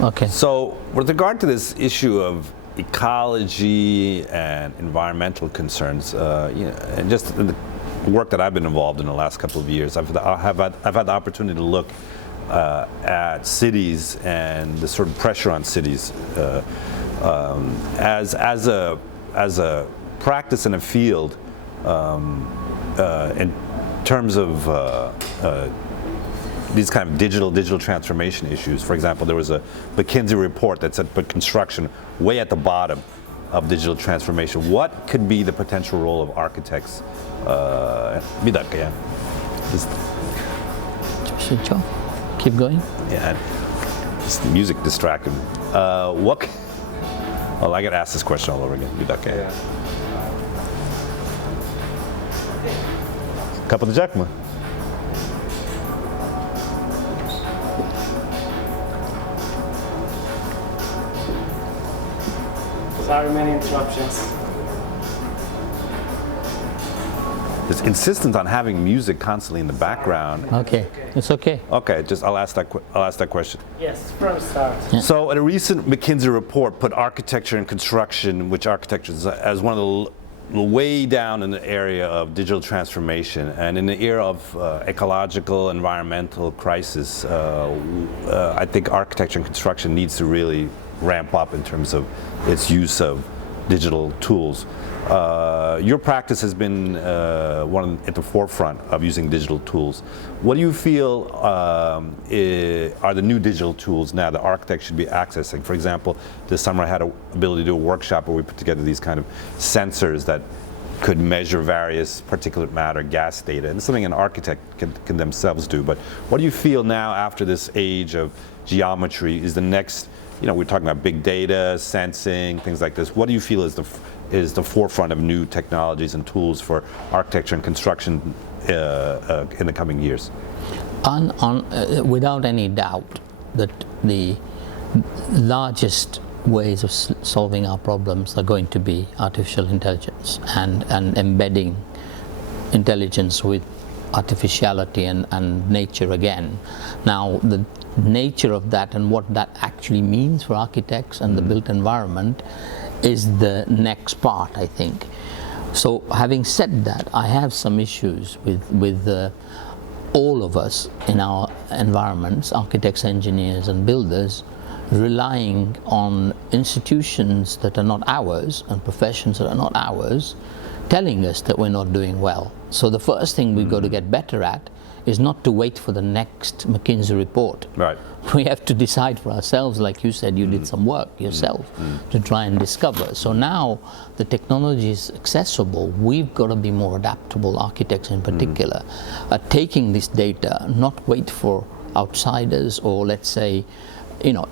Okay. So with regard to this issue of ecology and environmental concerns, and just in the work that I've been involved in the last couple of years, I've had the opportunity to look at cities and the sort of pressure on cities as a practice in a field in terms of these kind of digital transformation issues. For example, there was a McKinsey report that said put construction way at the bottom of digital transformation. What could be the potential role of architects? Bir dakika ya. Keep going. Yeah, it's the music distracted me. Well, I got to ask this question all over again. Bir dakika ya. Kapatacak mı? Sorry, many interruptions. This insistence on having music constantly in the background. Okay, it's okay. Okay, I'll ask that question. Yes, from the start. Yeah. So, a recent McKinsey report put architecture and construction, which architecture is as one of the way down in the area of digital transformation, and in the era of ecological, environmental crisis, I think architecture and construction needs to really ramp up in terms of its use of digital tools. Your practice has been at the forefront of using digital tools. What do you feel are the new digital tools now that architects should be accessing? For example, this summer I had an ability to do a workshop where we put together these kind of sensors that could measure various particulate matter, gas data, and something an architect can themselves do. But what do you feel now after this age of geometry is the next, we're talking about big data, sensing, things like this. What do you feel is the forefront of new technologies and tools for architecture and construction in the coming years? Without any doubt that the largest ways of solving our problems are going to be artificial intelligence and embedding intelligence with artificiality and nature again. Now, the nature of that and what that actually means for architects and the built environment is the next part, I think. So having said that, I have some issues with all of us in our environments, architects, engineers and builders, relying on institutions that are not ours and professions that are not ours, telling us that we're not doing well. So the first thing we've got to get better at is not to wait for the next McKinsey report. Right. We have to decide for ourselves, like you said, you did some work yourself to try and discover. So now the technology is accessible. We've got to be more adaptable, architects in particular, at taking this data, not wait for outsiders or, let's say,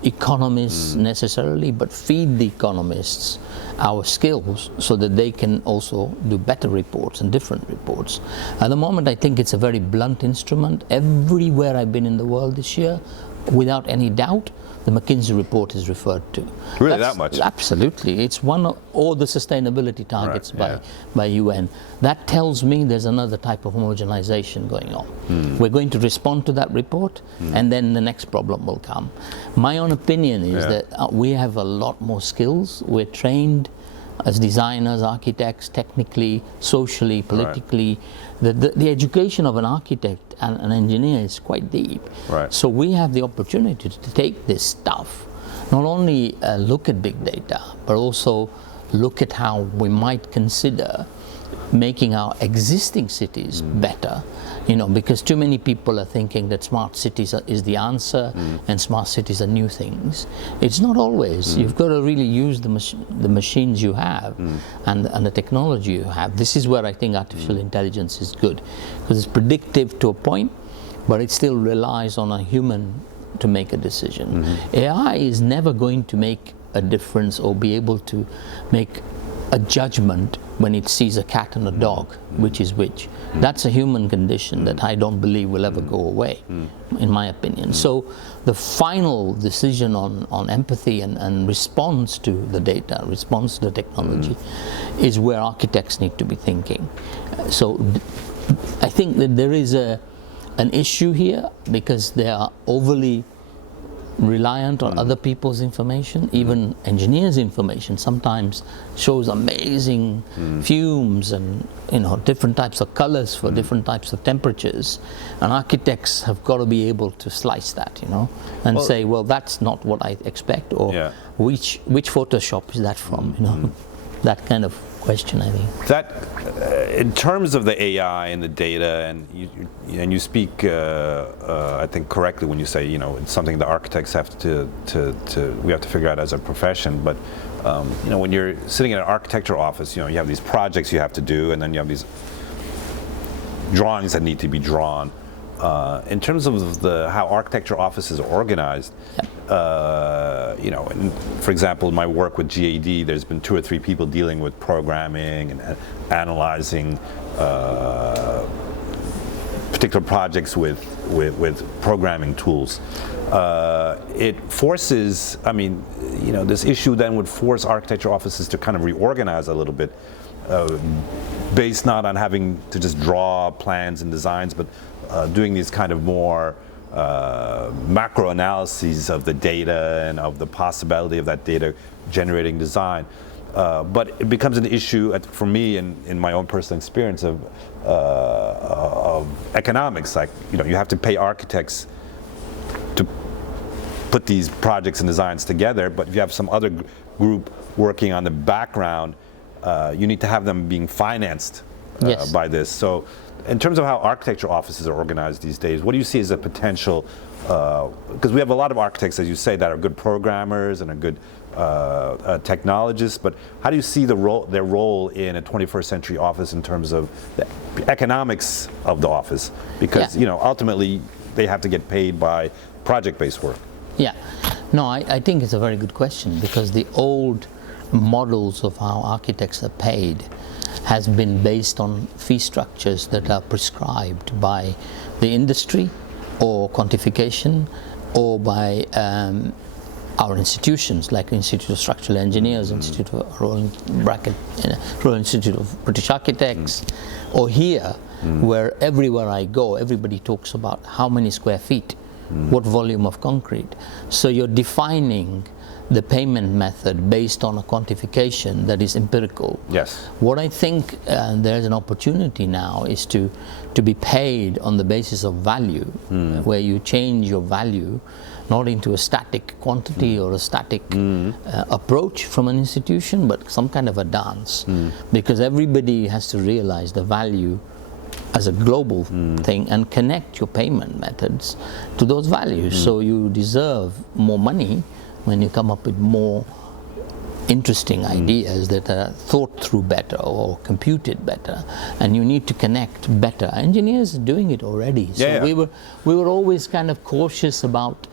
economists necessarily, but feed the economists our skills so that they can also do better reports and different reports. At the moment, I think it's a very blunt instrument. Everywhere I've been in the world this year, without any doubt, the McKinsey report is referred to. Really, that much? Absolutely. It's one of all the sustainability targets by UN. That tells me there's another type of homogenization going on. We're going to respond to that report, and then the next problem will come. My own opinion is that we have a lot more skills. We're trained as designers, architects, technically, socially, politically. The education of an architect and an engineer is quite deep. Right. So we have the opportunity to take this stuff, not only look at big data, but also look at how we might consider making our existing cities better, because too many people are thinking that smart cities is the answer and smart cities are new things. It's not always. You've got to really use the machines you have and the technology you have. This is where I think artificial intelligence is good, because it's predictive to a point, but it still relies on a human to make a decision. AI is never going to make a difference or be able to make a judgment when it sees a cat and a dog, which is which. That's a human condition that I don't believe will ever go away, in my opinion. So the final decision on empathy and response to the data, response to the technology, is where architects need to be thinking. So I think that there is an issue here because they are overly reliant on other people's information, even engineers' information sometimes shows amazing fumes and different types of colors for different types of temperatures, and architects have got to be able to slice that, and say, well, that's not what I expect, or which Photoshop is that from, that kind of question, I think. That, in terms of the AI and the data, and you speak, I think correctly when you say, it's something the architects have we have to figure out as a profession. But when you're sitting in an architecture office, you have these projects you have to do, and then you have these drawings that need to be drawn. In terms of how architecture offices are organized, and for example, in my work with GAD, there's been 2 or 3 people dealing with programming and analyzing particular projects with programming tools. It forces, this issue then would force architecture offices to kind of reorganize a little bit, based not on having to just draw plans and designs, but doing these kind of more macro analyses of the data and of the possibility of that data generating design. But it becomes an issue for me in my own personal experience of economics. Like, you have to pay architects to put these projects and designs together, but if you have some other group working on the background, you need to have them being financed by this. So in terms of how architecture offices are organized these days, what do you see as a potential, because we have a lot of architects, as you say, that are good programmers and are good technologists, but how do you see their role in a 21st century office in terms of the economics of the office? Because ultimately they have to get paid by project-based work. Yeah, no, I think it's a very good question, because the old models of how architects are paid has been based on fee structures that are prescribed by the industry or quantification, or by our institutions like Institute of Structural Engineers, Institute of Royal Institute of British Architects, or here, where everywhere I go, everybody talks about how many square feet, what volume of concrete. So you're defining the payment method based on a quantification that is empirical. Yes. What I think there's an opportunity now is to be paid on the basis of value, where you change your value not into a static quantity or a static approach from an institution, but some kind of a dance, because everybody has to realize the value as a global thing and connect your payment methods to those values. So you deserve more money when you come up with more interesting ideas that are thought through better or computed better, and you need to connect better. Engineers are doing it already. So we were always kind of cautious about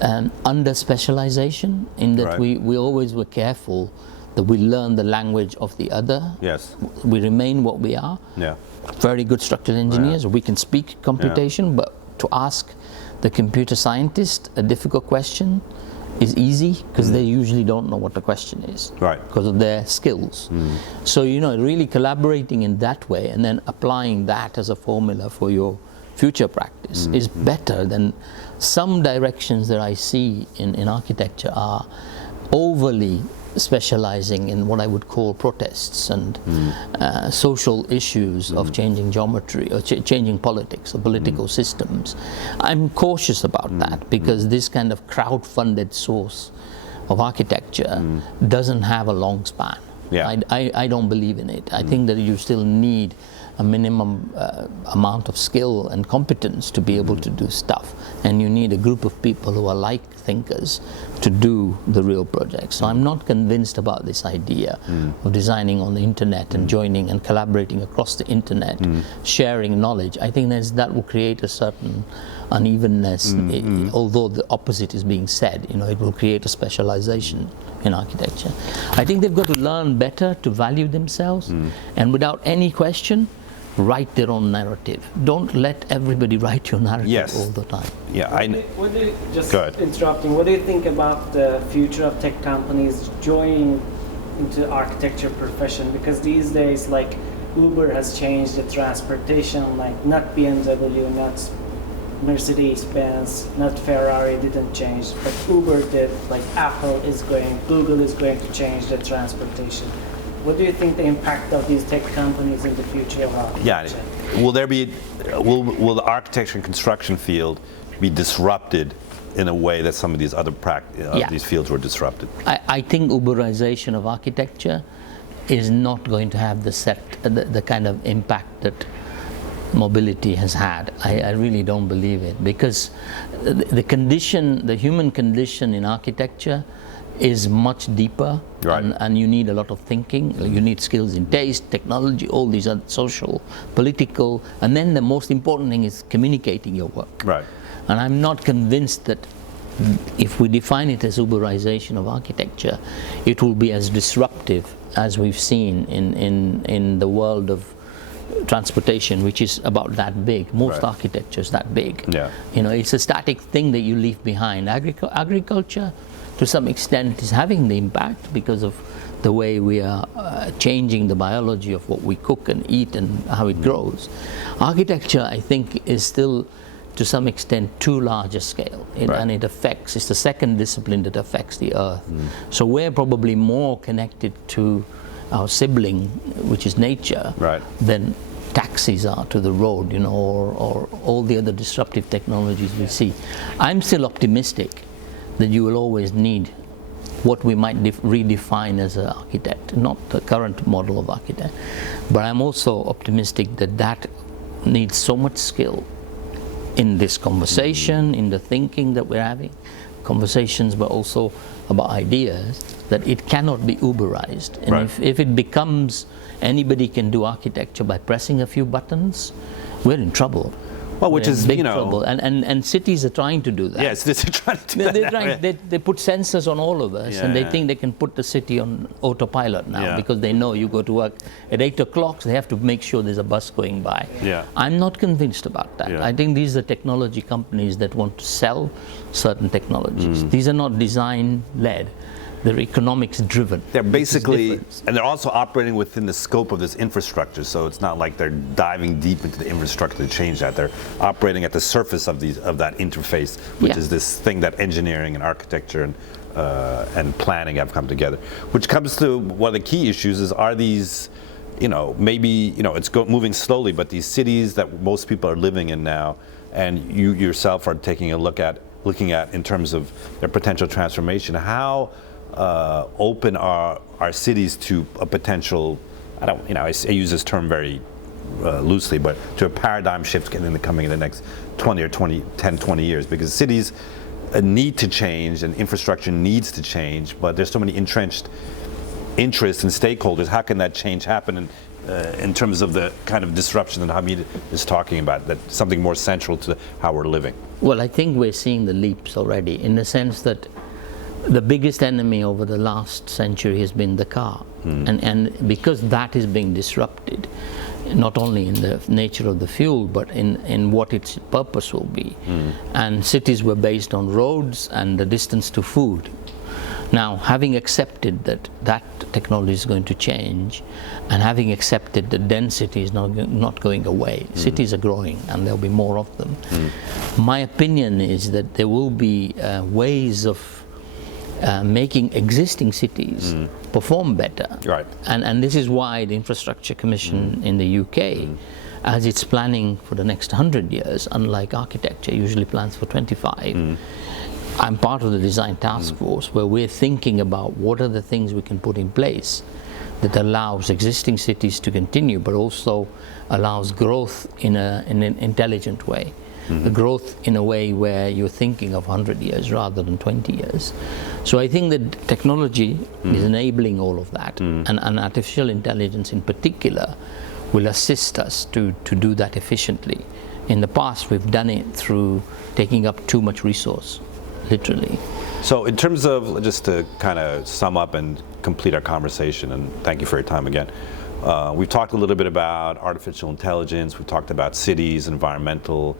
under specialization, in that we always were careful that we learn the language of the other. Yes. We remain what we are. Yeah. Very good structural engineers. We can speak computation, but to ask the computer scientist a difficult question is easy, because they usually don't know what the question is, because of their skills. So really collaborating in that way and then applying that as a formula for your future practice is better than some directions that I see in architecture are overly specializing in what I would call protests and social issues of changing geometry or changing politics or political systems. I'm cautious about that, because this kind of crowd-funded source of architecture doesn't have a long span. I don't believe in it. I think that you still need a minimum amount of skill and competence to be able to do stuff, and you need a group of people who are like thinkers to do the real projects. So I'm not convinced about this idea of designing on the internet and joining and collaborating across the internet, sharing knowledge. I think that will create a certain unevenness, although the opposite is being said. It will create a specialization in architecture. I think they've got to learn better to value themselves, and without any question, write their own narrative. Don't let everybody write your narrative all the time. What do you, just interrupting, what do you think about the future of tech companies joining into architecture profession? Because these days, like, Uber has changed the transportation, like not BMW, not Mercedes-Benz, not Ferrari, didn't change, but Uber did. Like Apple is going, Google is going to change the transportation. What do you think the impact of these tech companies in the future of architecture? Yeah, will the architecture and construction field be disrupted in a way that some of these other these fields were disrupted? I think Uberization of architecture is not going to have the kind of impact that mobility has had. I really don't believe it, because the human condition in architecture is much deeper, right. and you need a lot of thinking. You need skills in taste, technology, all these other social, political, and then the most important thing is communicating your work. Right. And I'm not convinced that if we define it as Uberization of architecture, it will be as disruptive as we've seen in the world of transportation, which is about that big. Most architecture is that big. Yeah. You know, it's a static thing that you leave behind. Agriculture, to some extent, is having the impact because of the way we are changing the biology of what we cook and eat and how it grows. Architecture, I think, is still, to some extent, too large a scale, and it's the second discipline that affects the earth. So we're probably more connected to our sibling, which is nature, than taxis are to the road, you know, or all the other disruptive technologies we see. I'm still optimistic that you will always need what we might redefine as an architect, not the current model of architect. But I'm also optimistic that needs so much skill in this conversation, in the thinking that we're having, conversations, but also about ideas, that it cannot be Uberized. And if it becomes anybody can do architecture by pressing a few buttons, we're in trouble. Well, which is, big trouble, and cities are trying to do that. Yes, they're trying to do that. They put sensors on all of us, and they think they can put the city on autopilot now because they know you go to work at 8 o'clock, so they have to make sure there's a bus going by. I'm not convinced about that. I think these are technology companies that want to sell certain technologies. These are not design-led. They're economics driven. They're basically, and they're also operating within the scope of this infrastructure, so it's not like they're diving deep into the infrastructure to change that. They're operating at the surface of that interface, which is this thing that engineering and architecture and planning have come together. Which comes to one of the key issues is, are these, maybe, it's moving slowly, but these cities that most people are living in now, and you yourself are taking a looking at in terms of their potential transformation, how open are our cities to a potential, I use this term very loosely, but to a paradigm shift coming in the next 10, 20 years, because cities need to change and infrastructure needs to change, but there's so many entrenched interests and stakeholders. How can that change happen in terms of the kind of disruption that Hamid is talking about, that something more central to how we're living? Well, I think we're seeing the leaps already, in the sense that the biggest enemy over the last century has been the car. And because that is being disrupted, not only in the nature of the fuel, but in what its purpose will be. And cities were based on roads and the distance to food. Now, having accepted that technology is going to change, and having accepted that density is not going away, cities are growing and there'll be more of them. My opinion is that there will be ways of making existing cities perform better. And this is why the Infrastructure Commission in the UK, as it's planning for the next 100 years, unlike architecture, usually plans for 25. I'm part of the design task force, where we're thinking about what are the things we can put in place that allows existing cities to continue, but also allows growth in an intelligent way. The growth in a way where you're thinking of 100 years rather than 20 years. So I think that technology is enabling all of that, and artificial intelligence in particular will assist us to do that efficiently. In the past, we've done it through taking up too much resource, literally. So in terms of, just to kind of sum up and complete our conversation, and thank you for your time again, we've talked a little bit about artificial intelligence, we've talked about cities, environmental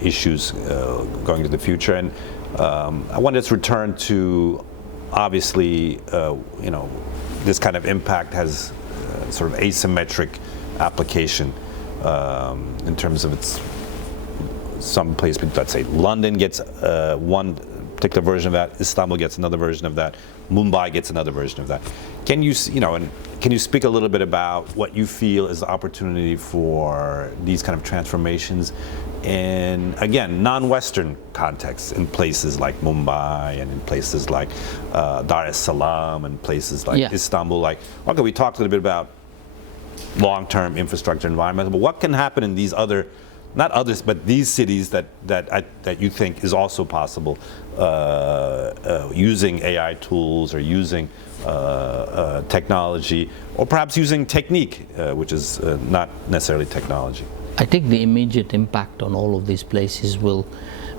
issues going to the future, and I wanted to return to, obviously, this kind of impact has sort of asymmetric application in terms of its some place, let's say London gets one particular version of that, Istanbul gets another version of that, Mumbai gets another version of that. Can you, and can you speak a little bit about what you feel is the opportunity for these kind of transformations in, again, non-Western contexts, in places like Mumbai and in places like Dar es Salaam and places like Istanbul? Like, okay, we talked a little bit about long-term infrastructure, environmental, but what can happen in these other, not others, but these cities that you think is also possible using AI tools or using technology, or perhaps using technique, which is not necessarily technology? I think the immediate impact on all of these places we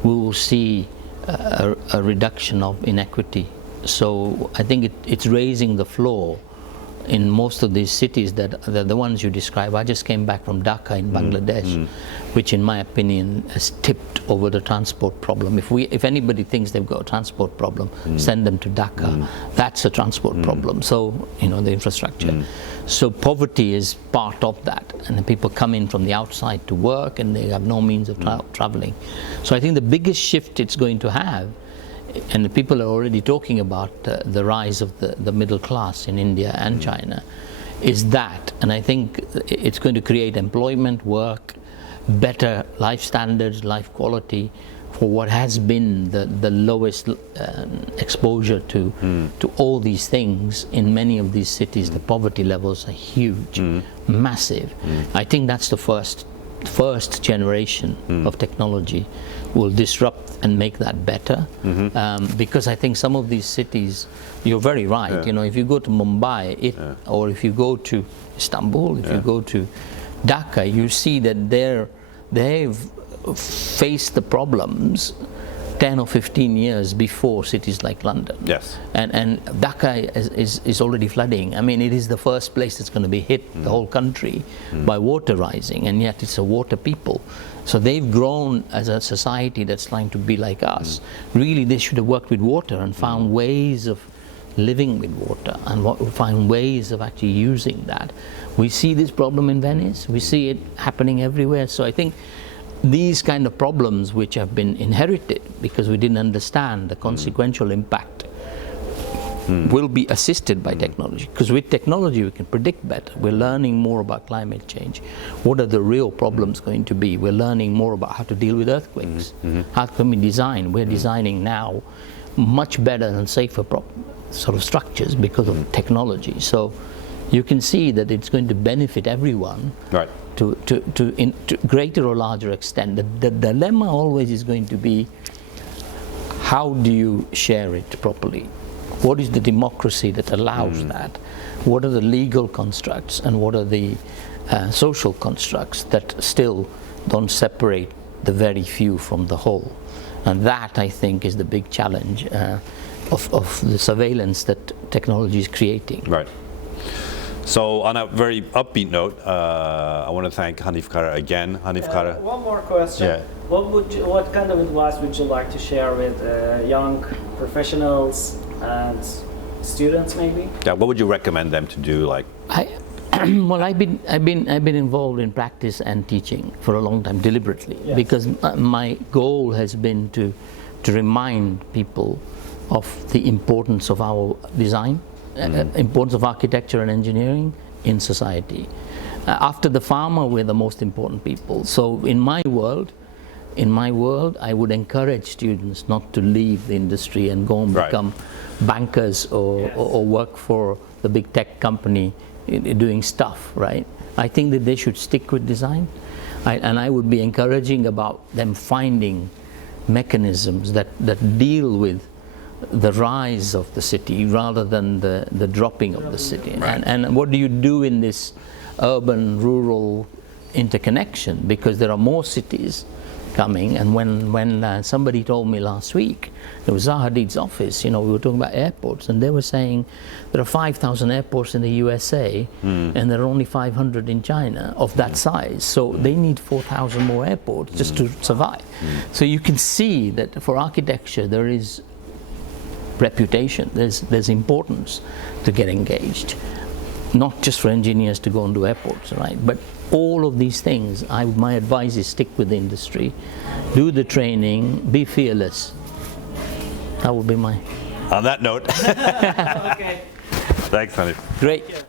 will see a reduction of inequity. So I think it's raising the floor in most of these cities that the ones you describe. I just came back from Dhaka in Bangladesh, which in my opinion has tipped over the transport problem. If anybody thinks they've got a transport problem, send them to Dhaka. That's a transport problem. So, the infrastructure. So poverty is part of that, and the people come in from the outside to work and they have no means of traveling. So I think the biggest shift it's going to have, and the people are already talking about the rise of the middle class in India and China, is that. And I think it's going to create employment, work, better life standards, life quality for what has been the lowest exposure to all these things in many of these cities. The poverty levels are huge, massive. I think that's the first generation of technology will disrupt and make that better, because I think some of these cities, you're very right, if you go to Mumbai or if you go to Istanbul, if you go to Dhaka, you see that they've faced the problems 10 or 15 years before cities like London. Yes. And Dhaka is already flooding. I mean, it is the first place that's going to be hit, the whole country, by water rising, and yet it's a water people. So they've grown as a society that's trying to be like us. Really, they should have worked with water and found ways of living with water and find ways of actually using that. We see this problem in Venice. We see it happening everywhere. So I think these kind of problems which have been inherited because we didn't understand the consequential impact will be assisted by technology. Because with technology we can predict better. We're learning more about climate change. What are the real problems going to be? We're learning more about how to deal with earthquakes. How can we design? We're designing now much better and safer sort of structures because of technology. So you can see that it's going to benefit everyone. Right. To greater or larger extent. The dilemma always is going to be, how do you share it properly? What is the democracy that allows that? What are the legal constructs and what are the social constructs that still don't separate the very few from the whole? And that, I think, is the big challenge of the surveillance that technology is creating. Right. So on a very upbeat note, I want to thank Hanif Kara again. Hanif Kara. One more question. Yeah. What kind of advice would you like to share with young professionals and students, maybe? Yeah. What would you recommend them to do? Like, well, I've been involved in practice and teaching for a long time, deliberately, because my goal has been to remind people of the importance of our design. Importance of architecture and engineering in society. After the farmer, we're the most important people. So in my world, I would encourage students not to leave the industry and go and become bankers or work for the big tech company doing stuff, right? I think that they should stick with design. And I would be encouraging about them finding mechanisms that deal with the rise of the city rather than the dropping of the city. Right. And what do you do in this urban-rural interconnection? Because there are more cities coming, and when somebody told me last week, it was Zaha Hadid's office, we were talking about airports, and they were saying there are 5,000 airports in the USA and there are only 500 in China of that size. So they need 4,000 more airports just to survive. So you can see that for architecture there is reputation, there's importance to get engaged, not just for engineers to go and do airports, right? But all of these things, my advice is stick with the industry, do the training, be fearless. That would be my... On that note, Okay. thanks, Hanif. Great.